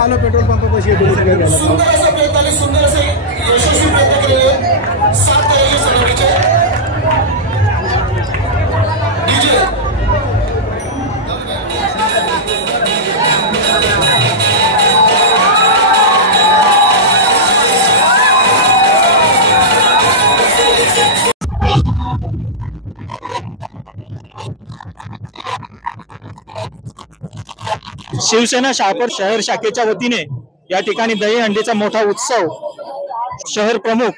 आलो पेट्रोल पंपापाशी सुंदर असा प्रयत्न सुंदर असे यशस्वी प्रयत्न केलेले 7 तारखेचे सणाचे डीजे शिवसेना शहापूर शहर शाखेच्या वतीने या ठिकाणी दहीहंडीचा मोठा उत्सव शहर प्रमुख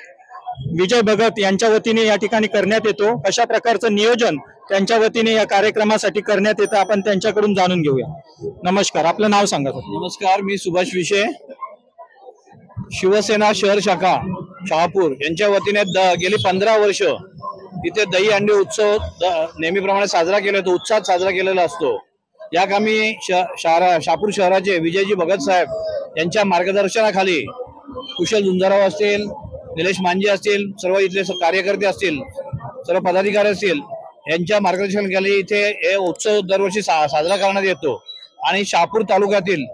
विजय भगत यांच्या वतीने या ठिकाणी करण्यात येतो। कशा प्रकारचं नियोजन त्यांच्या वतीने या कार्यक्रमासाठी करण्यात येतं आपण त्यांच्याकडून जाणून घेऊया। नमस्कार, आपलं नाव सांगा सर। नमस्कार, मी सुभाष विषे, शिवसेना शहर शाखा शहापूर यांच्या वतीने गेली 15 वर्ष इथे दहीहंडी उत्सव नेहमीप्रमाणे साजरा केला जातो, उत्साहात साजरा केलेला असतो। या कामी शहापूर शहराचे विजयजी भगत साहेब यांच्या मार्गदर्शनाखाली कुशल झुंजाराव असतील, निलेश मांजे असतील, सर्व इथले कार्यकर्ते असतील, सर्व पदाधिकारी असतील, यांच्या मार्गदर्शनाखाली इथे हे उत्सव दरवर्षी साजरा करण्यात येतो। आणि शहापूर तालुक्यातील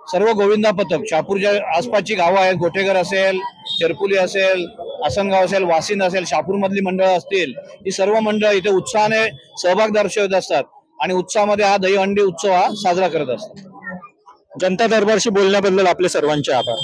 सर्व गोविंदा पथक, शहापूरच्या आसपासची गावं आहेत, गोटेघर असेल, शेरपुली असेल, आसनगाव असेल, वासिंद असेल, शहापूर मधली मंडळ असतील, ही सर्व मंडळ इथे उत्साहाने सहभाग दर्शवत असतात आणि उत्साहामध्ये हा दहीहंडी उत्सव हा साजरा करत असतात। जनता दरबारशी बोलण्याबद्दल आपले सर्वांचे आभार।